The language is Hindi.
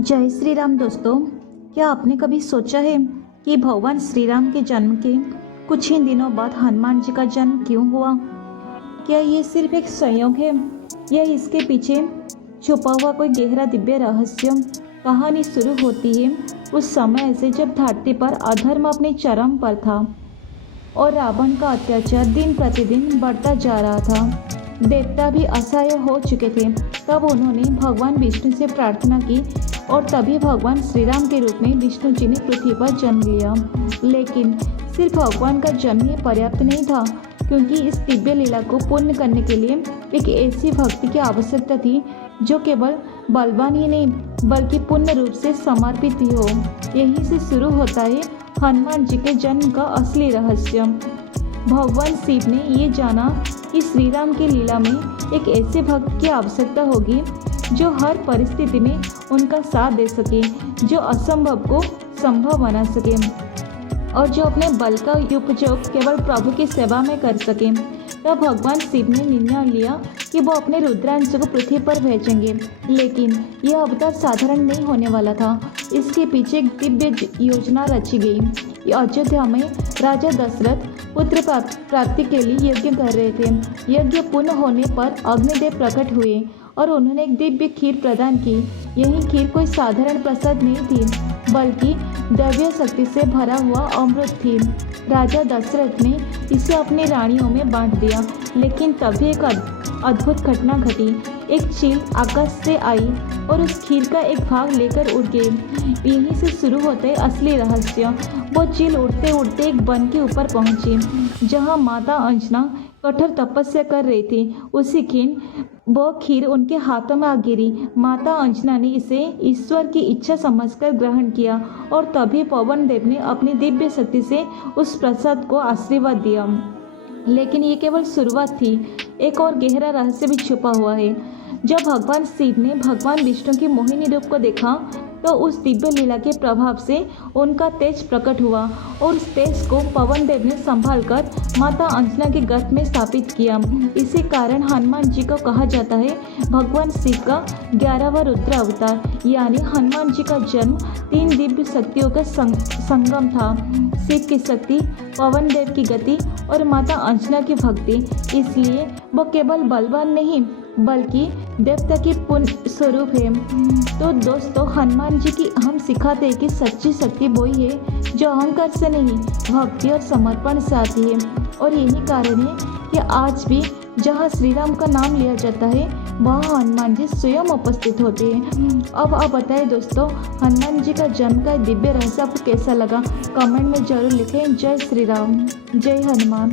जय श्री राम दोस्तों। क्या आपने कभी सोचा है कि भगवान श्री राम के जन्म के कुछ ही दिनों बाद हनुमान जी का जन्म क्यों हुआ? क्या ये सिर्फ एक संयोग है या इसके पीछे छुपा हुआ कोई गहरा दिव्य रहस्य? कहानी शुरू होती है उस समय से जब धरती पर अधर्म अपने चरम पर था और रावण का अत्याचार दिन प्रतिदिन बढ़ता जा रहा था। देवता भी असहाय हो चुके थे। तब उन्होंने भगवान विष्णु से प्रार्थना की और तभी भगवान श्री राम के रूप में विष्णु जी ने पृथ्वी पर जन्म लिया। लेकिन सिर्फ भगवान का जन्म ही पर्याप्त नहीं था, क्योंकि इस दिव्य लीला को पूर्ण करने के लिए एक ऐसी भक्ति की आवश्यकता थी जो केवल बलवान ही नहीं बल्कि पूर्ण रूप से समर्पित भी हो। यहीं से शुरू होता है हनुमान जी के जन्म का असली रहस्य। भगवान शिव ने ये जाना कि श्री राम की लीला में एक ऐसे भक्त की आवश्यकता होगी जो हर परिस्थिति में उनका साथ दे सके, जो असंभव को संभव बना सके और जो अपने बल का उपयोग केवल प्रभु की सेवा में कर सके। तब भगवान शिव ने निर्णय लिया कि वो अपने रुद्रांश को पृथ्वी पर भेजेंगे। लेकिन यह अवतार साधारण नहीं होने वाला था। इसके पीछे एक दिव्य योजना रची गई। अयोध्या में राजा दशरथ पुत्र प्राप्ति के लिए यज्ञ कर रहे थे। यज्ञ पूर्ण होने पर अग्निदेव प्रकट हुए और उन्होंने एक दिव्य खीर प्रदान की। यही खीर कोई साधारण प्रसाद नहीं थी, बल्कि दैवीय शक्ति से भरा हुआ अमृत थी। राजा दशरथ ने इसे अपनी रानियों में बांट दिया, लेकिन तभी एक अद्भुत घटना घटी। एक चील आकाश से आई और उस खीर का एक भाग लेकर उड़ गई। यहीं से शुरू होता है असली रहस्य। वो चील उड़ते उड़ते एक वन के ऊपर पहुंची, जहां माता अंजना कठोर तपस्या कर रही थी। उसी खीन वो खीर उनके हाथों में आ गिरी। माता अंजना ने इसे ईश्वर की इच्छा समझकर ग्रहण किया और तभी पवन देव ने अपनी दिव्य शक्ति से उस प्रसाद को आशीर्वाद दिया। लेकिन ये केवल शुरुआत थी। एक और गहरा रहस्य भी छुपा हुआ है। जब भगवान शिव ने भगवान विष्णु की मोहिनी रूप को देखा तो उस दिव्य लीला के प्रभाव से उनका तेज प्रकट हुआ और उस तेज को पवन देव ने संभालकर माता अंजना के गर्भ में स्थापित किया। इसी कारण हनुमान जी को कहा जाता है भगवान शिव का 11वां रुद्र अवतार। यानी हनुमान जी का जन्म 3 दिव्य शक्तियों का संगम था। शिव की शक्ति, पवन देव की गति और माता अंजना की भक्ति। इसलिए वो केवल बलवान नहीं बल्कि देवता की पुण्य स्वरूप है। तो दोस्तों, हनुमान जी की हम सिखाते हैं कि सच्ची शक्ति वही है जो अहंकार से नहीं, भक्ति और समर्पण से आती है। और यही कारण है कि आज भी जहाँ श्री राम का नाम लिया जाता है वहाँ हनुमान जी स्वयं उपस्थित होते हैं। अब आप बताएं दोस्तों, हनुमान जी का जन्म का दिव्य रहस्य आपको कैसा लगा? कमेंट में जरूर लिखें। जय श्री राम, जय हनुमान।